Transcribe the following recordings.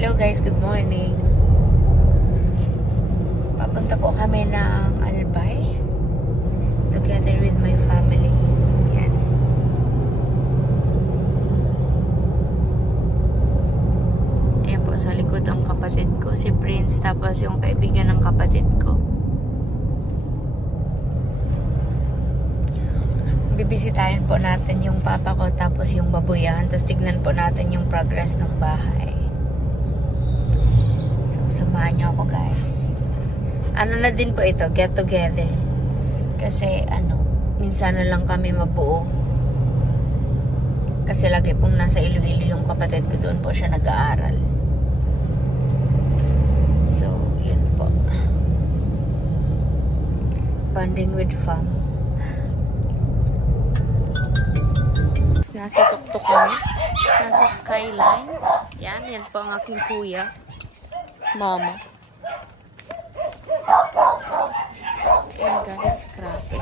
Hello guys, good morning. Papunta po kami ng Albay together with my family. Yan. Ayan po, sa likod ang kapatid ko, si Prince, tapos yung kaibigan ng kapatid ko. Bibisitahin po natin yung papa ko, tapos yung babuyan, tapos tignan po natin yung progress ng bahay. Samahan niyo ako guys. Ano na din po ito, get together. Kasi minsan na lang kami mabuo. Kasi lagi pong nasa Iloilo yung kapatid ko, doon po siya nag-aaral. So, yun po. Bonding with fam. Nasa tuktok kami. Nasa skyline. Yan po ang aking kuya. Mama. Ayan guys, grabe.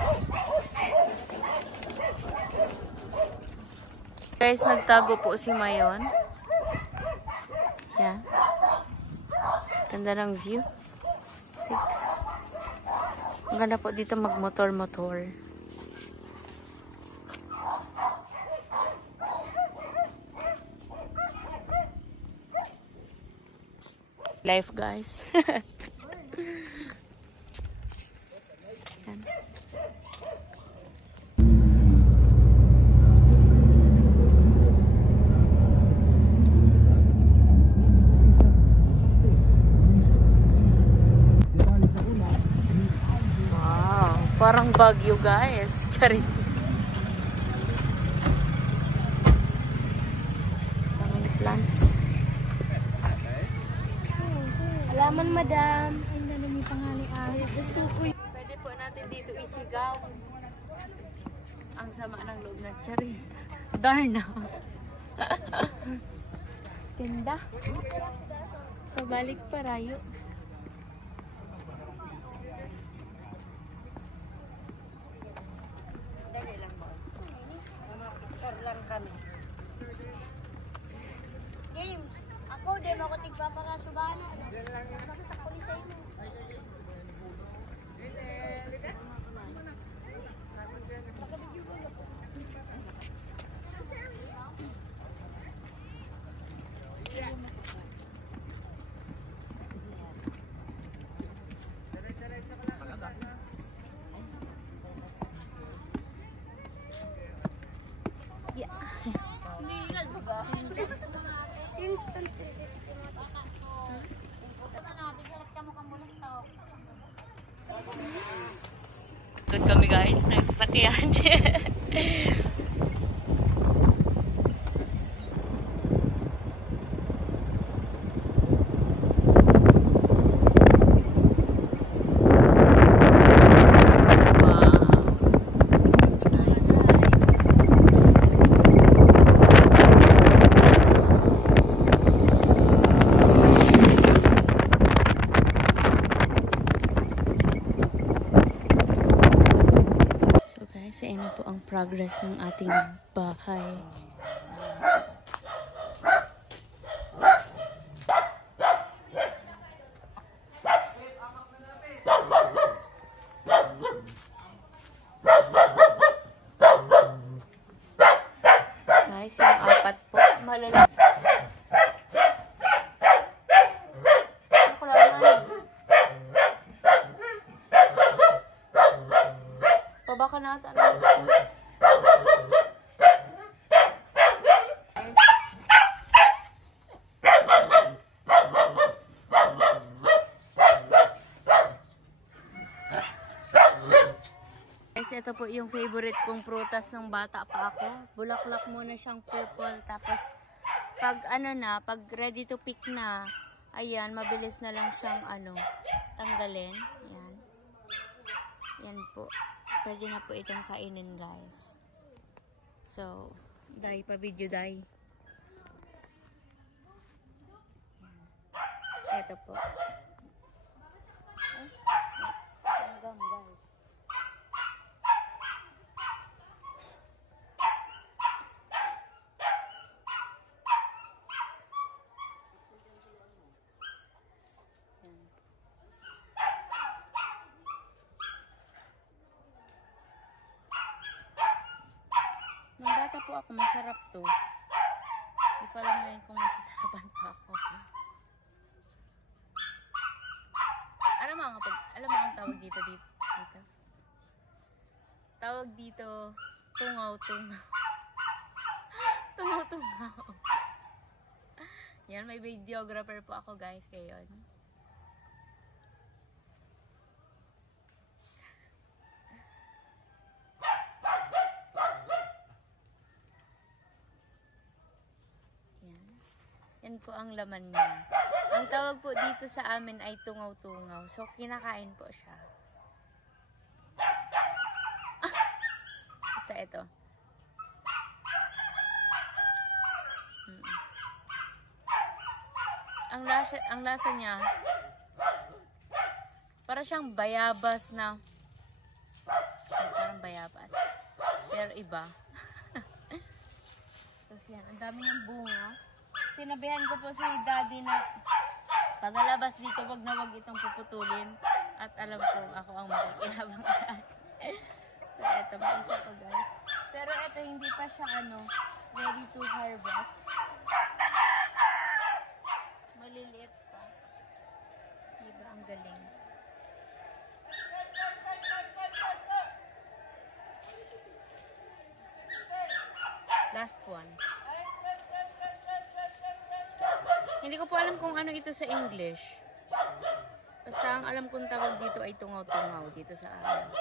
Guys, nagtago po si Mayon. Yan. Ganda ng view. Stick. Ang ganda po dito magmotor-motor. Life guys. Wow, parang Baguio guys. Charis. Daming plants. Alaman, madam. Ay, nalang yung pangali-ali. Gusto ko. Pwede po natin dito isigaw. Ang sama ng loob ng Charis. Darna. Ganda. Pabalik parayo. Dali lang mo. Picture lang kami. James, ako din ako tigpapakasubano. Sa pulis ay mo. Instant 360 mo. Good kami guys, nagsasakyan. Kasi ano po ang progress ng ating bahay. Guys, yung apat po. Malala. Baka natin. Guys, ito po yung favorite kong prutas ng bata pa ako. Bulaklak muna siyang purple. Tapos, pag pag ready to pick na, ayan, mabilis na lang siyang tanggalin. Ayan. Yan po. Pwede na po itong kainin guys. So, dai pa video dai. Ito po. Hanggang guys. ko masarap to. Hindi ko alam ngayon kung masasarapan pa ako. Alam mo ang tawag dito? Tawag dito, tungaw-tungaw. Tungaw-tungaw. Yan, may videographer po ako guys ngayon. Yan po ang laman niya. Ang tawag po dito sa amin ay tungaw-tungaw. So, kinakain po siya. Basta ito. Ang lasa niya, para siyang bayabas na, parang bayabas. Pero iba. Tapos yan, ang dami ng bunga. Sinabihan ko po si Daddy na paglalabas dito, wag na wag itong puputulin. At alam ko ako ang makikinabang dyan. So, eto, may isa pa guys. Pero eto, hindi pa siya ready to harvest. Maliliit pa. Diba, ang galing. Last one. Hindi ko po alam kung ano ito sa English. Basta ang alam kong tawag dito ay tungaw-tungaw dito sa amin.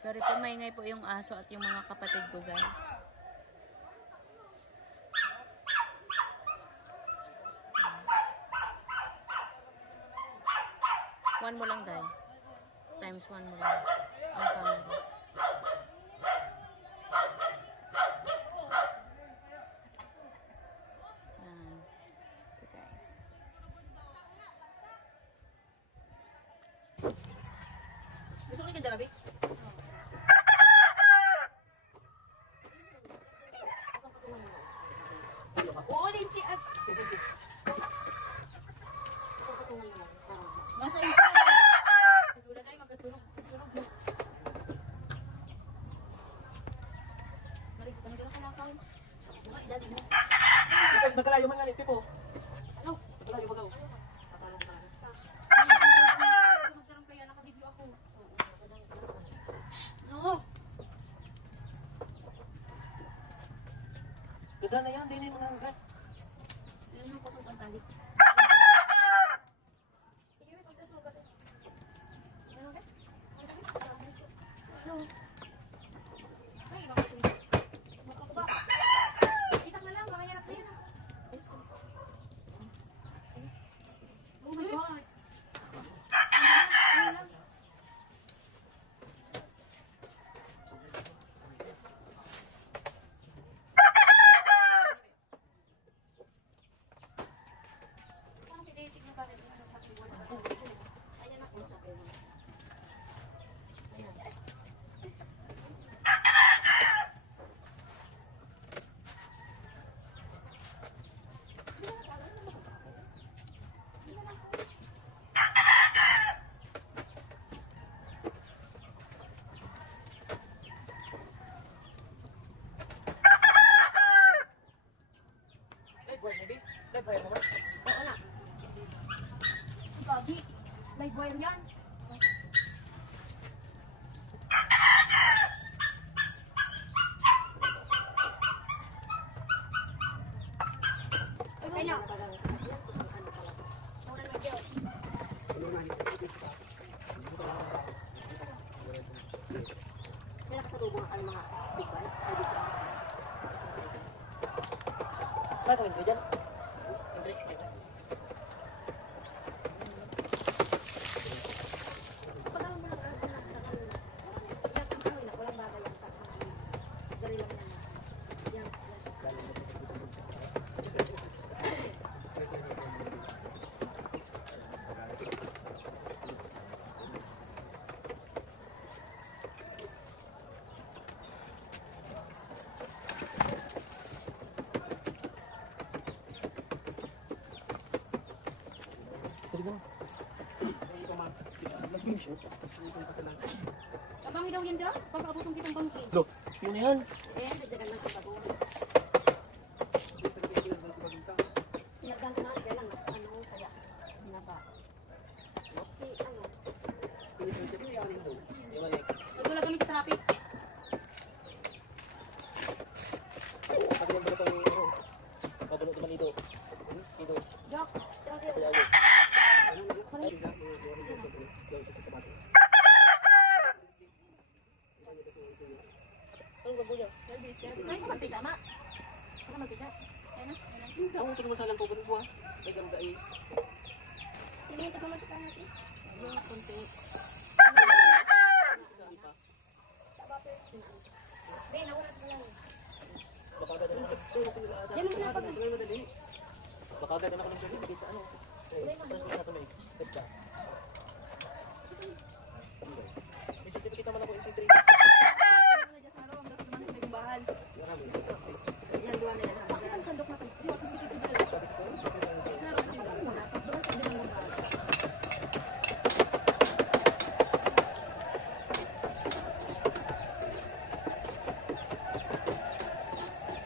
Sorry po, maingay po yung aso at yung mga kapatid ko guys. One mo lang dahil. Times one mo lang. Ang camera. Gusto ko yung ganda, Rabi? Oo, linti as. Masa ito. Siguro tayo magkatulog. Marikot ang gano'n kalakaw. Dali mo. Magkalayo man nga linti po. Ano? Magkalayo magaw. Matalong ka na. Magkaroon kaya nakabidyo ako. No. Ganda na yan, din yung mga hanggat. Yan yung kapag ang talik. Ay, bakit ito? Makakaba. Itak na lang, makayanap na yun. Oh my God. Gagi, live wire yan. Okay na. May nakasalubong ang mga big bike. Bakit ang Indri dyan? Indri? Sige na. Abang daw yan daw? Pag-abotong kitang bangkin. Lo, yun na yan. Eh, dagdagan lang sa bago. Pinagdan ko na, kaya lang, ano, kaya, hinaba. Si, ano, nagula kami sa traffic. Pati yung balot ang ano. Mabalot naman ito. Ito. Jok, Kaya ako. Ano ba niya? ay, mantika, ma. Ano mantika? Ayun na, ayun na. Ako ito naman salang ko ganun ko ha. Ay ganun ka eh. Hindi, ito pa mantika natin. Yung konti. Hindi, nakulat mo lang. Baka agad na ako. Baka agad na ako ng sabi. Sa ano? Tapos may nato may testa. May certificate naman ako NC3. Yan, duwa na yan. Bakit ang sandok na ito? Hindi, ako sige ito dala. Sarap ang sandok mo na. Doon sa din mo ba?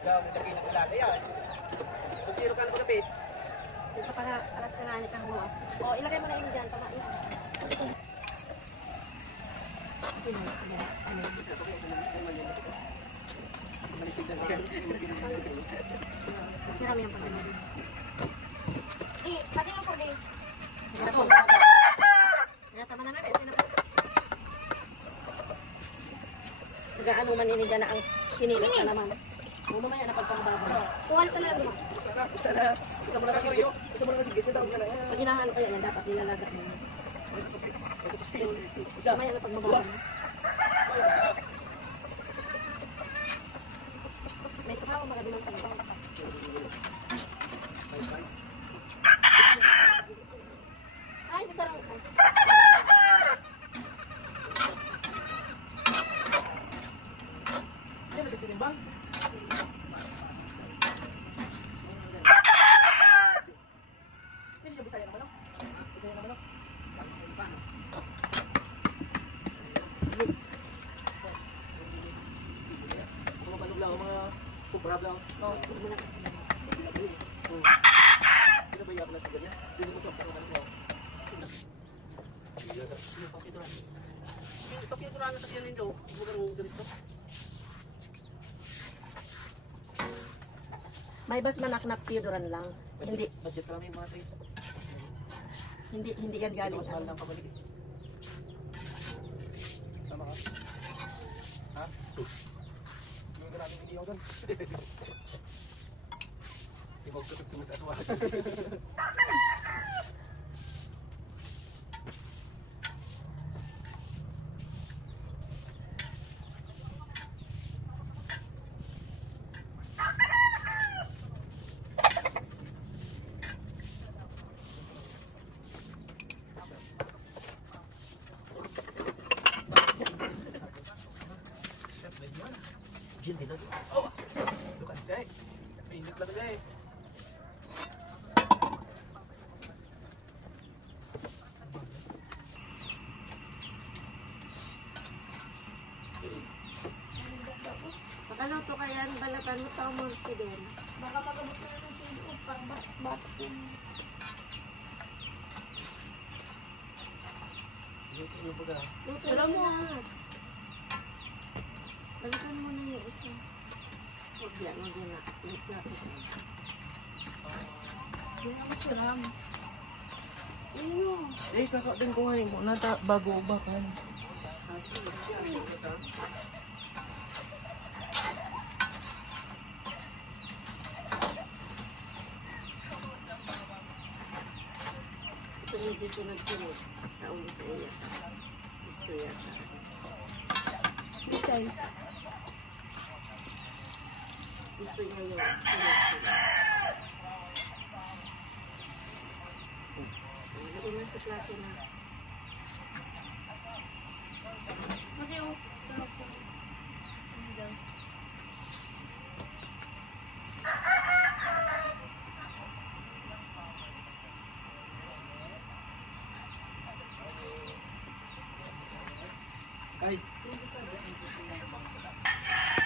Yaw, may laki ng kalada yan. Kung zero ka na pagkapit. Dito para alas ka na kang mo. O, ilagay mo na yun dyan. Tama yun. Sino? Siram yan pag pati mo po, Di. Sige na po. Kaya tama na nga. Nagaano man iniga na ang sinilas na naman. Uno man yan na pagpangbago. Tuwal ka lang. Sarap. Isa mo na kasi git. Isa mo na kasi git. Ito ka na yan. Pag hinahan ko yan, dapat nilalagat mo. Isa. Mamaya na pagbabago. May tsaka ako mga bilang sa mga. Ay, sasarang. Yan, nagtitimbang. Yan yung Bisaya naman, no? Bisaya naman, no? Mga banog lang, mga kubrab lang. No, Hindi mo na kasi. sino ba iyak na sa ganyan? Hindi mo sa pangalan mo. Pakituran na sa kanya nito. Huwag kang ganito. May bas manaknak tiyodoran lang. Hindi Budget kami mga trade. hindi yan Ito galing. mas mahal ng pabalik. Sama ka? Ha? Hindi ka namin hindi ako doon. Di ba kusog tumas at wala? Gin din natin. Oh! Lukan siya eh. Mainit na talaga eh. Pakaluto ka yan, balatan mo tao mo si Ben. Baka magabot na ng silo, parang bat yung... Luto yung baga. Luto lang mo. Balikan mo na yung isa. Huwag yan na. Luto natin. Yung ang siram. Iyo. Eh, kakadin ko nga yung nata bago bakan. Ito medyo sunod-sunod. Taon sa iya. Gusto yata. Bisay. Gusto niya yung sunod-sunod. Lagay na sa plato na. Kasi yung sarap ko.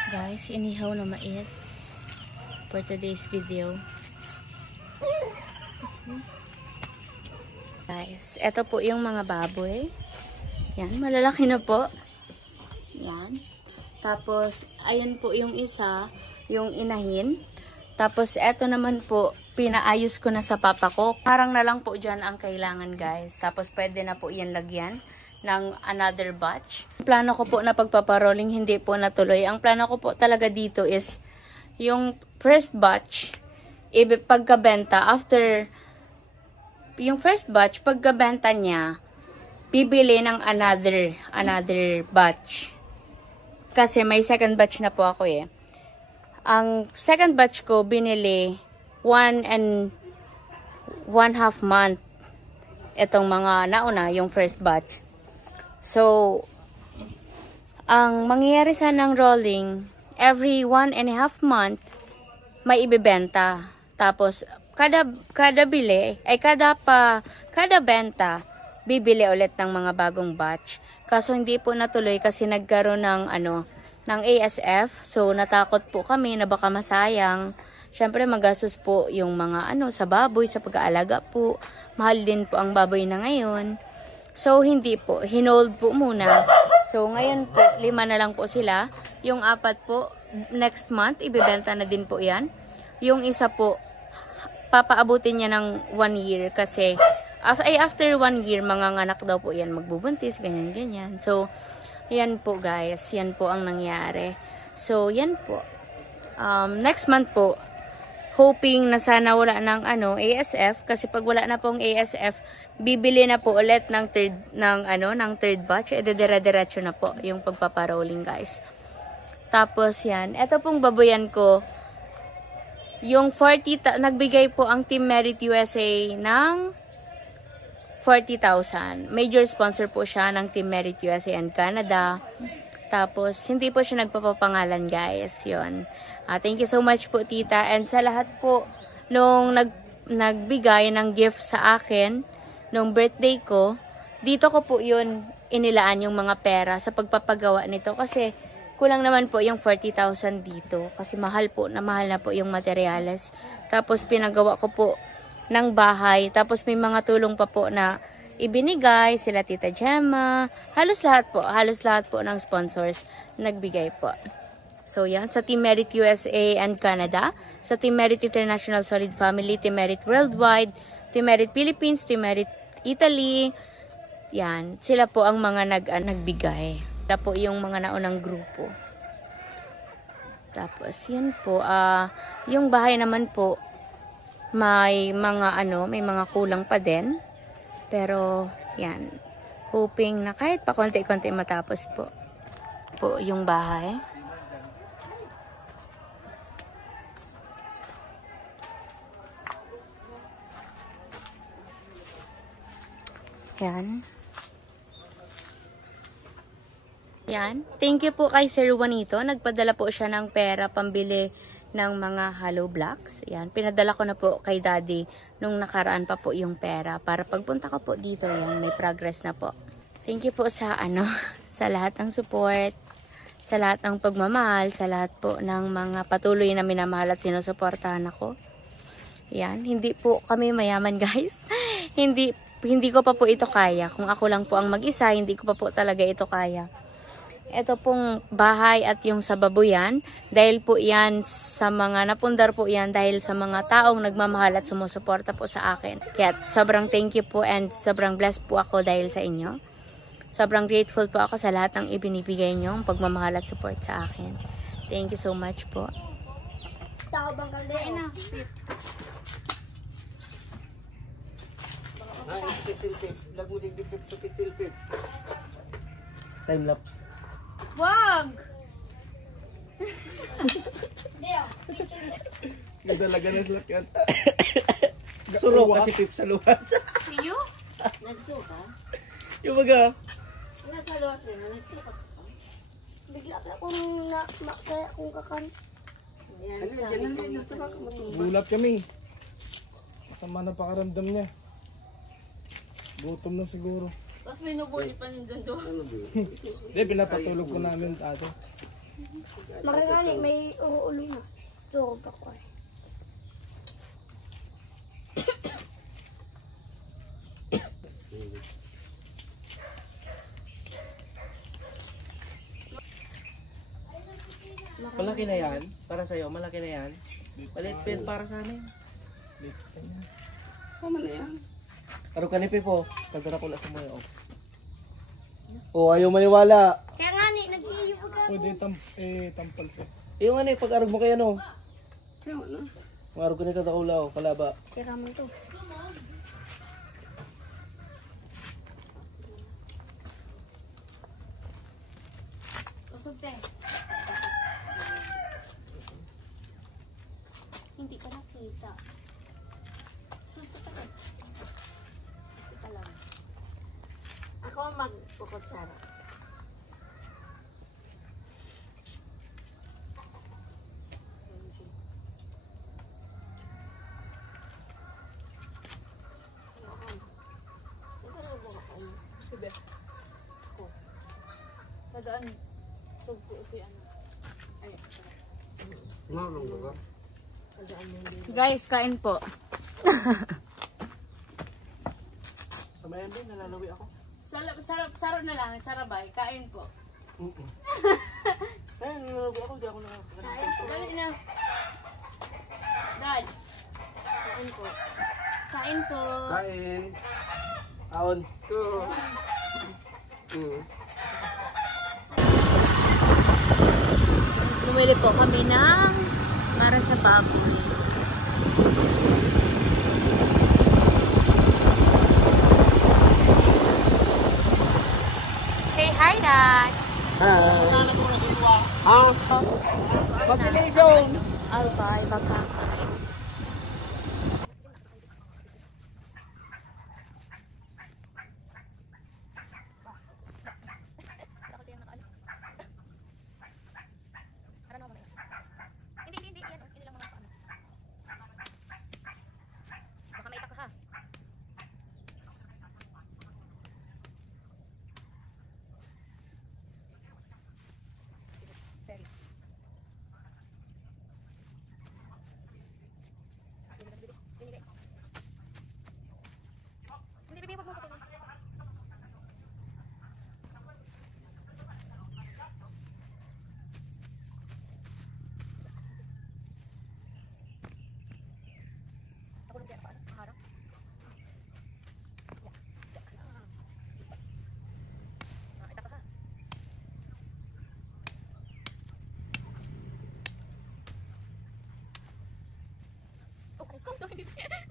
Guys, inihaw na mais for today's video. Guys, eto po yung mga baboy. Yan, malalaki na po. Yan. Tapos, ayun po yung isa, yung inahin. Tapos, eto naman po, pinaayos ko na sa papa ko. Parang na lang po dyan ang kailangan, guys. Tapos, pwede na po yan lagyan ng another batch. Plano ko po na pagpaparolling, hindi po natuloy. Ang plano ko po talaga dito is yung first batch, pagkabenta, after yung first batch, pagkabenta niya, bibili ng another batch. Kasi may second batch na po ako eh. Ang second batch ko, binili 1.5 month. Itong mga nauna, yung first batch. So, ang mangyayari sa ng rolling, every 1.5 month, may ibebenta. Tapos, kada benta, bibili ulit ng mga bagong batch. Kaso hindi po natuloy kasi nagkaroon ng ASF. So, natakot po kami na baka masayang. Siyempre, magastos po yung mga sa baboy, sa pag-aalaga po. Mahal din po ang baboy na ngayon. So, hindi po. Hinold po muna. So, ngayon po, 5 na lang po sila. Yung 4 po, next month, ibibenta na din po yan. Yung isa po, papaabutin niya ng 1 year kasi after 1 year, manganganak daw po yan. Magbubuntis, ganyan-ganyan. So, yan po guys. Yan po ang nangyari. So, yan po. Next month po, hoping na sana wala ng ASF kasi pag wala na pong ASF, bibili na po ulit ng third batch. Dire-diretso na po yung pagpaparolling guys. Tapos yan, eto pong baboyan ko, yung 40, nagbigay po ang Team Merit USA ng 40,000. Major sponsor po siya ng Team Merit USA and Canada. Tapos, hindi po siya nagpapapangalan, guys. Yun. Thank you so much po, tita. And sa lahat po, nung nagbigay ng gift sa akin, nung birthday ko, dito ko po yun inilaan yung mga pera sa pagpapagawa nito. Kasi, kulang naman po yung 40,000 dito. Kasi mahal na po yung materyales. Tapos, pinagawa ko po ng bahay. Tapos, may mga tulong pa po na ibinigay, sila Tita Gemma, halos lahat po ng sponsors nagbigay po. So yan, sa Team Merit USA and Canada, sa Team Merit International Solid Family, Team Merit Worldwide, Team Merit Philippines, Team Merit Italy, yan, sila po ang mga nagbigay. Sila po yung mga naunang grupo. Tapos yan po, yung bahay naman po, may mga kulang pa din. Pero, yan. Hoping na kahit pa konti-konti matapos po yung bahay. Yan. Yan. Thank you po kay Sir Juanito. Nagpadala po siya ng pera pambili ng mga hollow blocks. Yan. Pinadala ko na po kay Daddy nung nakaraan pa po yung pera. Para pagpunta ko po dito, yan, may progress na po. Thank you po sa sa lahat ng support, sa lahat ng pagmamahal, sa lahat po ng mga patuloy na minamahal at sinusuportahan ako. Yan. Hindi po kami mayaman, guys. Hindi ko pa po ito kaya. Kung ako lang po ang mag-isa, hindi ko pa po talaga ito kaya. Ito pong bahay at yung sa babuyan, dahil po yan sa mga napundar po yan dahil sa mga taong nagmamahal at sumusuporta po sa akin. Kaya sobrang thank you po and sobrang blessed po ako dahil sa inyo. Sobrang grateful po ako sa lahat ng ibinibigay nyo, pagmamahal at support sa akin. Thank you so much po. Tao bang kaldero? Time lapse. Wag! Nagdalaga na slot yan. Suro kasi pip sa luwas. Iyo? Nagsuka? Yung baga. Nasa luwas yun, nagsuka ka. Bigla ka akong kaya akong kakan. Yan, Gulat kami. Masama na pakaramdam niya. Gutom na siguro. Tapos may nubuli pa nyo dyan doon. Hindi, pinapatulog ko namin ato. Makakani, may ulo na. Turog ako eh. Malaki na yan. Para sa'yo, malaki na yan. Palit pen para sa amin. Tama na yan. Araw ka ni Pipo. Kagdara ko lang sa mga. Oh, ayaw maniwala. Kaya nga ni, nag-iiyo ka. Pwede tampal siya. Yung ano pag arog mo kaya no. Kaya ano? Mga arog ko ni kadakulaw, kalaba. Kaya mo to. Usog te. Hindi ka nakita. Usog ka pa. Kasi ka lang. Ako magpukutsara. Tagaan. Usog ko si ano. Ayan. Guys, kain po. Samayan din, nalalawi ako. Sarap na lang, sarabay. Kain po. Ayun, nalalawi ako, di ako nakakasakit. Dali na. Dad. Kain po. Kain po. Kain. Aon. Bumili po kami ng para sa baboy. Say hi, Dad. Mag-relation! Albay, bakaka.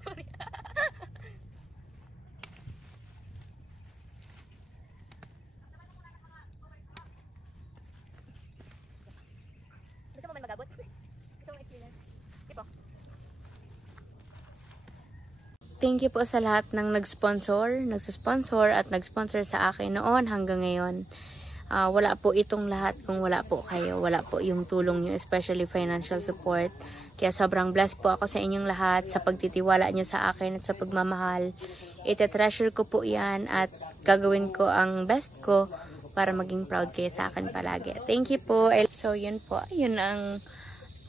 Sorry. Gusto mo man magabot? Gusto mo experience? Tipo. Thank you po sa lahat ng nagsusponsor at nag-sponsor sa akin noon hanggang ngayon. Wala po itong lahat kung wala po kayo. Wala po yung tulong nyo, especially financial support. Kaya sobrang blessed po ako sa inyong lahat sa pagtitiwala nyo sa akin at sa pagmamahal. Ite-treasure ko po yan at gagawin ko ang best ko para maging proud kayo sa akin palagi. Thank you po. So yun po, yun ang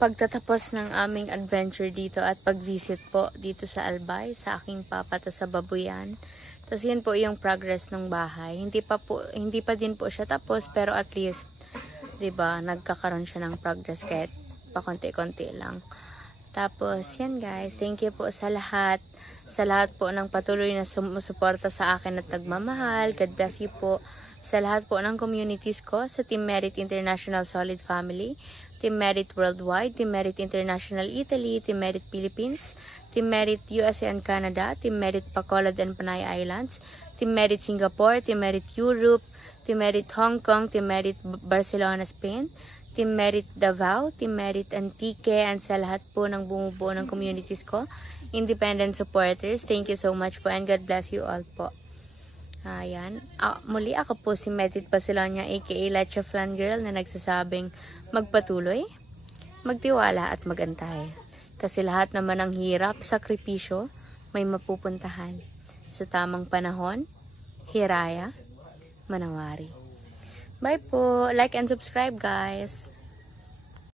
pagtatapos ng aming adventure dito at pag-visit po dito sa Albay, sa aking papa sa Babuyan. Tapos yun po yung progress ng bahay. Hindi pa din po siya tapos, pero at least, 'di ba, nagkakaroon siya ng progress kahit pa konti-konti lang. Tapos yan guys, thank you po sa lahat po ng patuloy na sumusuporta sa akin at nagmamahal. God bless you po sa lahat po ng communities ko, sa Team Merit International Solid Family, Team Merit Worldwide, Team Merit International Italy, Team Merit Philippines, Team Merit USA and Canada, Team Merit Bacolod and Panay Islands, Team Merit Singapore, Team Merit Europe, Team Merit Hong Kong, Team Merit Barcelona, Spain, Team Merit Davao, Team Merit Antique, and sa lahat po ng bumubuo ng communities ko, independent supporters, thank you so much po and God bless you all po. Ayan. Muli ako po si Medit Basilonia aka Leche Flan Girl na nagsasabing magpatuloy, magtiwala at magantay. Kasi lahat naman ng hirap, sakripisyo, may mapupuntahan. Sa tamang panahon, hiraya, manawari. Bye po! Like and subscribe guys!